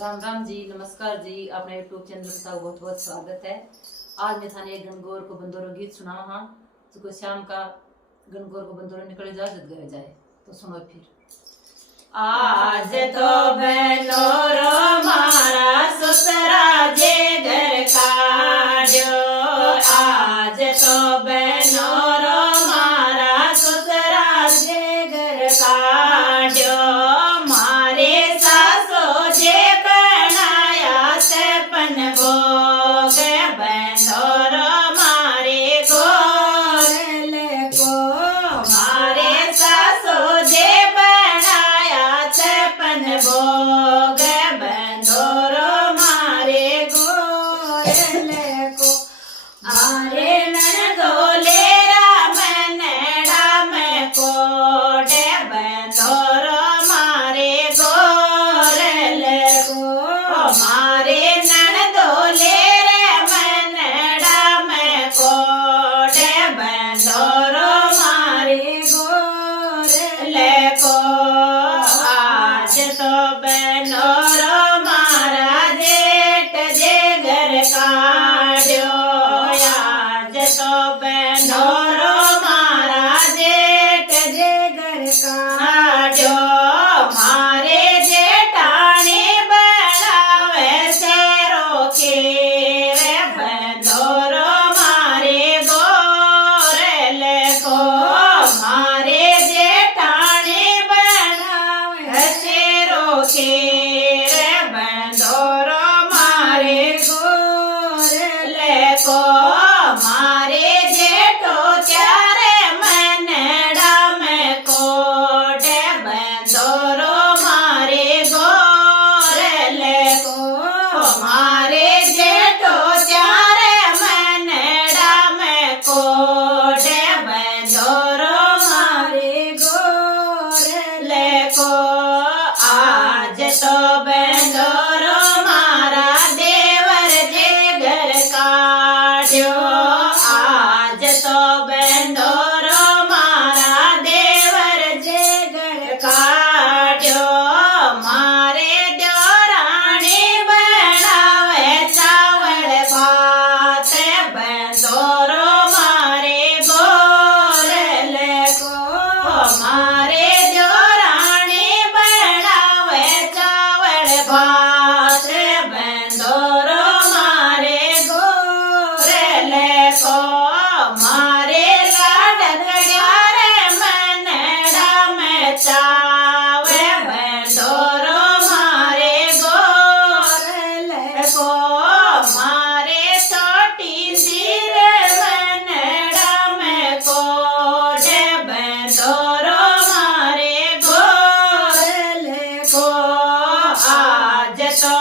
राम राम जी, नमस्कार जी। अपने YouTube channel पर बहुत बहुत स्वागत है। आज मैं थाने एक गणगौर को बंदोरो गीत सुनाओ। हाँ, तो श्याम का गणगौर को बंदोरो निकले इजाजत गए जाए तो सुनो फिर। आज तो बनोरो मारा ससुरा जे घर काढ़ो, आज तो बनोरो मारा ससुरा जे घर काढ़ो, मारे सासो जे बनाया सपन भोग, बनोरो मारे गोरल को, मारे सासो जे भोग, बंदोरो मारे गोरल को, मारे नंदोले राम कोट, बंदोरो मारे गोरल को, मारे नंदोले राम कोट, बंदोरो मारे गोरल को। तो बनोरो मारा जेठ जे घर काढ़ो, आज तो बनोरो मारा जेठ जे घर काढ़ो, मारे जेठानी बनावे शेरो खीर, बनोरो मारे गोरल को, मारे जेठानी बनावे खीर, बंदोरो मारे गोरल को, मारे जेठो त्यारे मनड़ा में कोट, बंदोरो मारे गोरल को, मारे जेठो त्यारे मनड़ा में कोट, बंदोरो मारे गोरल को। आज तो बंदोरो मारा देवर जे घर काढ़ो, आज तो बंदोरो मारा देवर जे घर काढ़ो, मारे देवरानी बनावे चावल भात, बंदोरो मारे गोरल को, मारे देवरानी बनावे चावल भात, बंदोरो मारे गोरल को, मारे लाडकड़िया रे मनड़ा में चावे, बंदोरो मारे गोरल को, मारे छोटी सी रे मनड़ा में कोट, बंदोरो मारे गोरल को। आज तो